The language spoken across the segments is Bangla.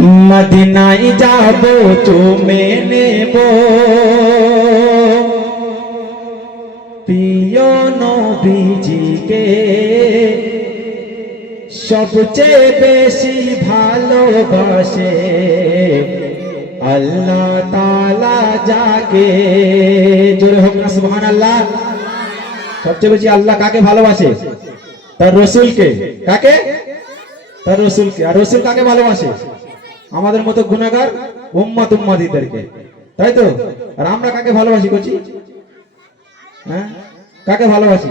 মদিনায় যাব চুমে নেব প্রিয় নবীজিকে, সবচেয়ে বেশি ভালোবাসে আল্লাহ তাআলা যাকে। জোরে হোক না সুবহানাল্লাহ। সবচেয়ে বেশি আল্লাহ কাকে ভালোবাসে? তার রাসূলকে। কাকে? তার রাসূলকে। আর রাসূল কাকে ভালোবাসে? আমাদের মতো গুনাহগার উম্মতিদেরকে, তাই তো? আর আমরা কাকে ভালোবাসি কচি? হ্যাঁ, কাকে ভালোবাসি?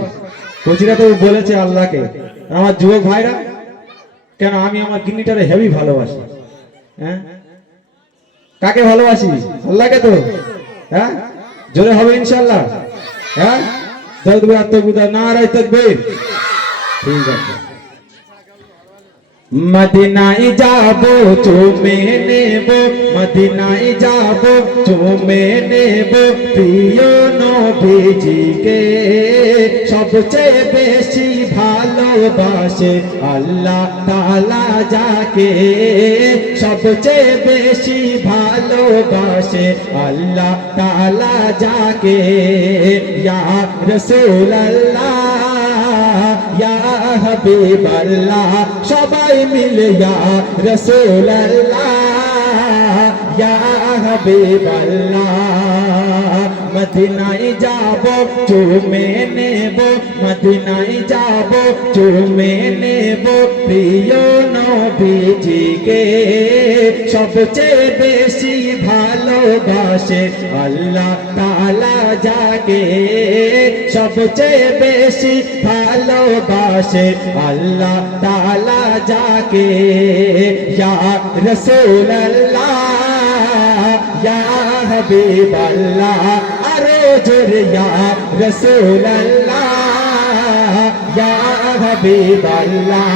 কচিরা তো বলেছে আল্লাহকে। আমার যুবক ভাইরা, কেন আমি আমার গিন্নিটারে হেভি ভালোবাসি। হ্যাঁ, কাকে ভালোবাসি? আল্লাহকে তো। হ্যাঁ, জোরে হবে ইনশাআল্লাহ। হ্যাঁ, তাকবীর তাকবীর নারায়ে তাকবীর। ঠিক আছে। মদিনায় যাব চুমে নেব, মদিনায় যাব চুমে নেব প্রিয় নবীজিকে, সবচেয়ে বেশি ভালোবাসে আল্লাহ তাআলা যাকে, সবচেয়ে বেশি ভালোবাসে আল্লাহ তাআলা যাকে। ইয়া রাসূলুল্লাহ ইয়া হাবিবাল্লাহ, সবাই মিলে ইয়া রাসূলুল্লাহ ইয়া হাবিবাল্লাহ। মদিনায় যাব চুমে নেব, মদিনায় যাব চুমে নেব প্রিয় নবীজিকে, সবচেয়ে বেশি ভালোবাসে আল্লাহ তাআলা যাকে, সবচেয়ে বেশি ভালোবাসে আল্লাহ তাআলা যাকে। ইয়া রাসূলুল্লাহ ইয়া হাবিবাল্লাহ, আরো জোরে ইয়া রাসূলুল্লাহ ইয়া হাবিবাল্লাহ।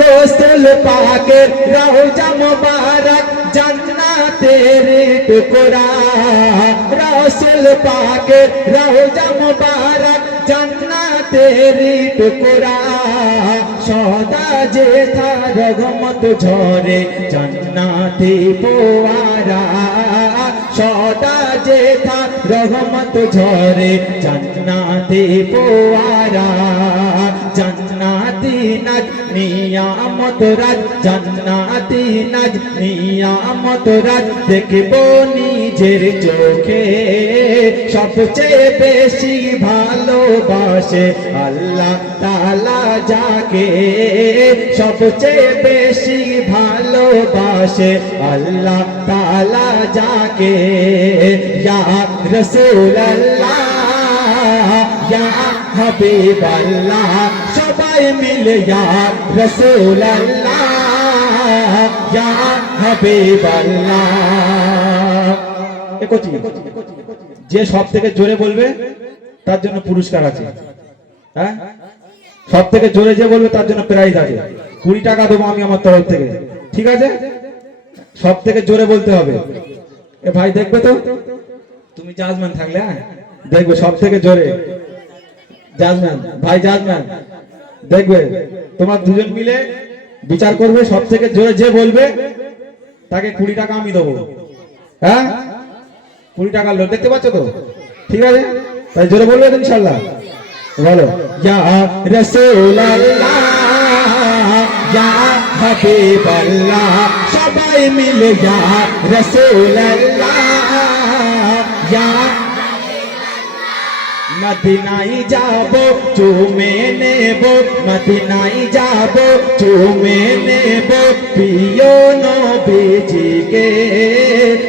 রাসূল পাকের রওজা মুবারক জান্নাতের টুকরা, রাসূল পাকের রওজা মুবারক জান্নাতের টুকরা, সদা যে তার রহমত ঝরে জান্নাতি ফোয়ারা, সদা যে তার রহমত ঝরে জান্নাতি ফোয়ারা। জান্নাতি নাজ নিয়ামত রাত, জান্নাতি নাজ নিয়ামত রাত দেখব নিজের চোখে, সবচেয়ে বেশি ভালোবাসে আল্লাহ তাআলা যাকে, সবচেয়ে বেশি ভালোবাসে আল্লাহ তাআলা যাকে। ইয়া রাসূলুল্লাহ ইয়া হাবিবাল্লাহ, সবাই মিলে ইয়া রাসূলুল্লাহ ইয়া হাবিবাল্লাহ। একটি যে সব থেকে জোরে বলবে তার জন্য পুরস্কার আছে। হ্যাঁ, সব থেকে জোরে যে বলবে তার জন্য প্রাইজ আছে। 20 টাকা দেবো আমি আমার তরফ থেকে, ঠিক আছে? সব থেকে জোরে বলতে হবে। এ ভাই দেখবে তো, তুমি জাজম্যান থাকলে, হ্যাঁ দেখবে সব থেকে জোরে। জাজম্যান ভাই, জাজম্যান দেখবে, তোমরা দুজন মিলে বিচার করবে, সব থেকে জোরে যে বলবে তাকে 20 টাকা আমি দেবো। হ্যাঁ, 20 টাকা লোক দেখতে পাচ্ছ তো, ঠিক আছে? তাই জোরে বলবে ইনশাআল্লাহ। বলো ইয়া রাসূলুল্লাহ ইয়া হাবিবাল্লাহ, সবাই মিলে ইয়া রাসূলুল্লাহ ইয়া। মদিনায় যাব চুমে নেব, মদিনায় যাব চুমে নেব প্রিয় নবীজিকে,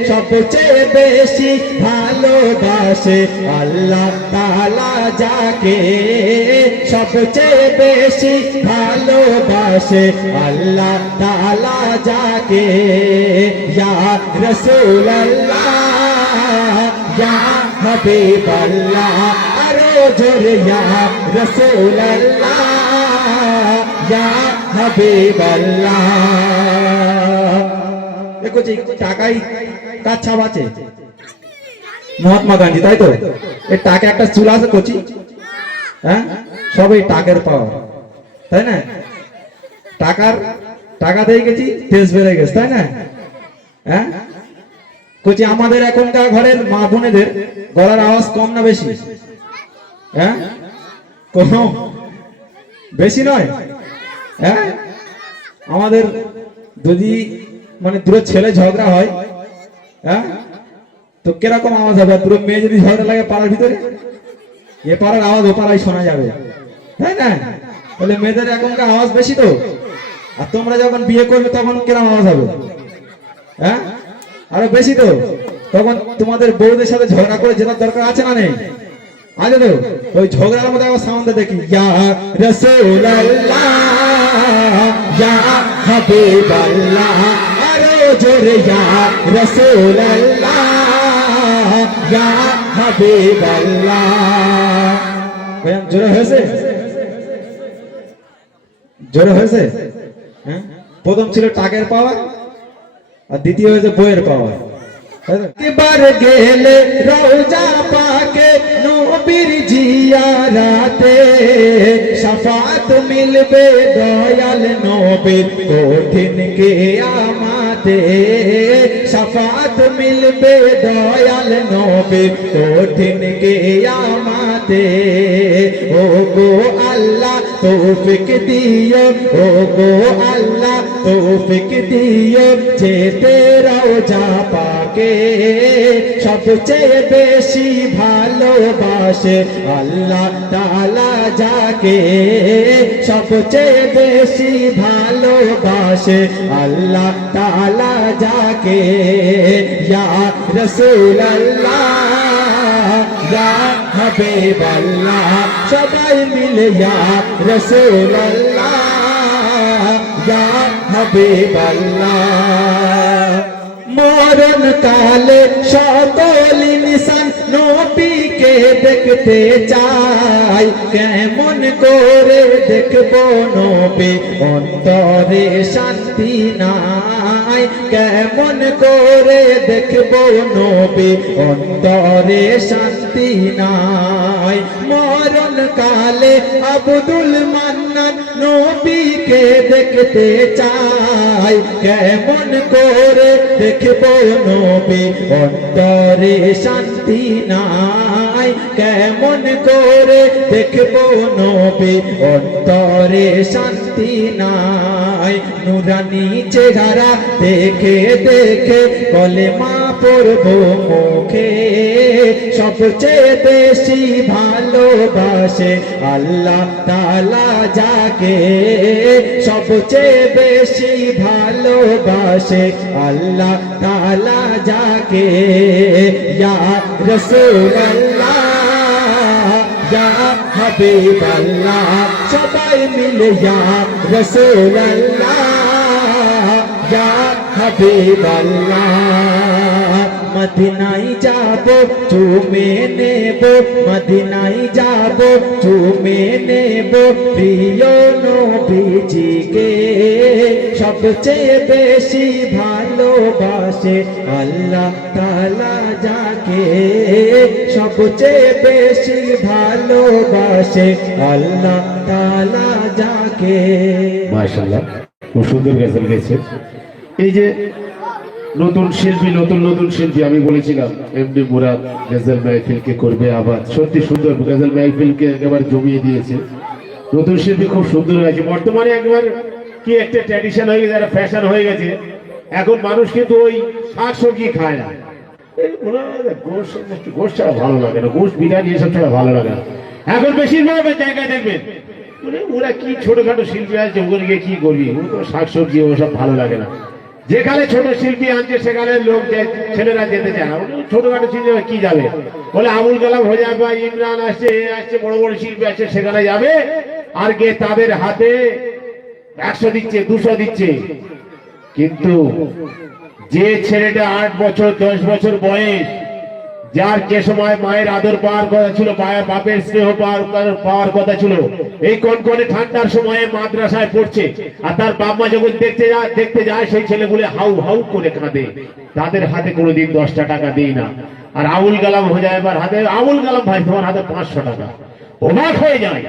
সবচেয়ে বেশি ভালোবাসে আল্লাহ তাআলা যাকে, সবচেয়ে বেশি ভালোবাসে আল্লাহ তাআলা যাকে। ইয়া রাসূলুল্লাহ ইয়া হাবিবাল্লাহ, আরো জোরে ইয়া রাসূলুল্লাহ ইয়া হাবিবাল্লাহ। দেখো যে টাকাই কার ছাপ আছে? মহাত্মা গান্ধী, তাই তো? এই টাকা একটা চুল আছে কচি, হ্যাঁ, সব এই টাকের পাওয়া, তাই না? টাকা দিয়ে গেছি, তেজ বেড়ে গেছে, তাই না? হ্যাঁ, কচি আমাদের এখনকার ঘরের মা বোনেদের গলার আওয়াজ কম না বেশি? হ্যাঁ, কম, বেশি নয়? হ্যাঁ, আমাদের যদি মানে দুটো ছেলে ঝগড়া হয়, হ্যাঁ, তো কিরকম আওয়াজ হবে? দুটো মেয়ে যদি ঝগড়া লাগে পাড়ার ভিতরে, এ পাড়ার আওয়াজ ও পাড়ায় শোনা যাবে, তাই না? তাহলে মেয়েদের এখনকার আওয়াজ বেশি তো। আর তোমরা যখন বিয়ে করবে তখন কিরকম আওয়াজ হবে? হ্যাঁ, আরো বেশি তো। তখন তোমাদের বউদের সাথে ঝগড়া করে জেতার দরকার আছে না নেই? আছে তো। ওই ঝগড়ার মধ্যে আবার সাউন্ড দেখি, ইয়া রাসূলুল্লাহ ইয়া হাবিবাল্লাহ, আরো জোরে ইয়া রাসূলুল্লাহ ইয়া হাবিবাল্লাহ। বয়ান জোরে হয়েছে? জোরে হয়েছে? হ্যাঁ, প্রথম ছিল টাকের পাওয়া, আর দ্বিতীয় হয়েছে বইয়ের পাওয়া। একবার গেলে রওজা পাকে নবীর জিয়ারাতে, শাফাত মিলবে দয়াল নবীর কঠিন কিয়ামতে, শাফাত মিলবে দয়াল নবীর কঠিন কিয়ামতে। ও গো আল্লাহ তৌফিক দিও, ও গো আল্লাহ তৌফিক দিও, যেতে রওজা পাকে সবচেয়ে বেশি ভালোবাসে আল্লাহ তাআলা যাকে, সবচেয়ে বেশি ভালোবাসে আল্লাহ তাআলা যাকে। ইয়া রাসূলুল্লাহ ইয়া হাবিবাল্লাহ, সবাই মিলে ইয়া রাসূলুল্লাহ ইয়া হাবিবাল্লাহ। মরণ কালে সকল ইনসান নবীকে দেখতে চাই, কেমন করে দেখবো নবী অন্তরে শান্তি নাই, কেমন করে দেখবো নবী অন্তরে শান্তি নাই। মরণ কালে আব্দুল মান্নান নবীকে দেখতে চাই, কেমন করে দেখবো নবী অন্তরে শান্তি নাই, কেমন করে দেখবো নবী অন্তরে শান্তি নাই। নুরানি চেহারা দেখে দেখে কলেমা পড়বো মুখে, সবচেয়ে বেশি ভালোবাসে আল্লাহ তাআলা যাকে, সবচেয়ে বেশি ভালোবাসে আল্লাহ তাআলা যাকে। ইয়া রাসূলুল্লাহ ইয়া হাবিবাল্লাহ, সবাই মিলে ইয়া রাসূলুল্লাহ ইয়া হাবিবাল্লাহ। মদিনায় যাবো চুমে নেবো, মদিনায় যাবো চুমে নেবো প্রিয় নবীজিকে, সবচেয়ে বেশি ভালোবাসে আল্লাহ তাআলা যাকে, সবচেয়ে বেশি ভালোবাসে আল্লাহ তাআলা যাকে। মাশাআল্লাহ, খুব সুন্দর গজল গেছে। এই যে নতুন শিল্পী, নতুন শিল্পী, আমি বলেছিলাম এমডি মুরাদ গজল মাহফিলকে করবে আবার, সত্যি সুন্দর গজল মাহফিলকে একেবারে জমিয়ে দিয়েছে। নতুন শিল্পী খুব সুন্দর হয়েছে। বর্তমানে একবার কি একটা ট্র্যাডিশন হয়ে গেছে, একটা ফ্যাশন হয়ে গেছে, এখন মানুষ কিন্তু ওই শাকসবজি খায় না। গোশ ছাড়া ভালো লাগে না, গোশ বিরিয়ানি এসব ছাড়া ভালো লাগে না। এখন বেশিরভাগ জায়গায় দেখবেন ওরা কি ছোটখাটো শিল্পী আছে, ওগুলো গিয়ে কি করবি, শাকসবজি ওসব ভালো লাগে না। যেখানে ছোট শিল্পী আনছে সেখানে লোক ছেলেরা যেতে চায় না, ছোটখাটো শিল্পী কি যাবে? বলে আবুল কালাম হয়ে যাবে, ইমরান আসছে, আসছে, বড় বড় শিল্পী আসছে, সেখানে যাবে আর গিয়ে তাদের হাতে 100 দিচ্ছে, 200 দিচ্ছে। কিন্তু যে ছেলেটা 8 বছর 10 বছর বয়স, যার যে সময় মায়ের আদর পাওয়ার কথা ছিল, মায়ের বাপের স্নেহ পাওয়ার কথা ছিল, এই কনকনে ঠান্ডার সময়ে মাদ্রাসায় পড়ছে, আর তার বাপ মা যখন দেখতে যায় সেই ছেলেগুলো হাউ হাউ করে কাঁদে, তাদের হাতে কোনোদিন 10টা টাকা দেই না। আর আবুল কালাম হয়ে যায় এবার হাতে, আবুল কালাম ভাই তোমার হাতে 500 টাকা, অবাক হয়ে যায়।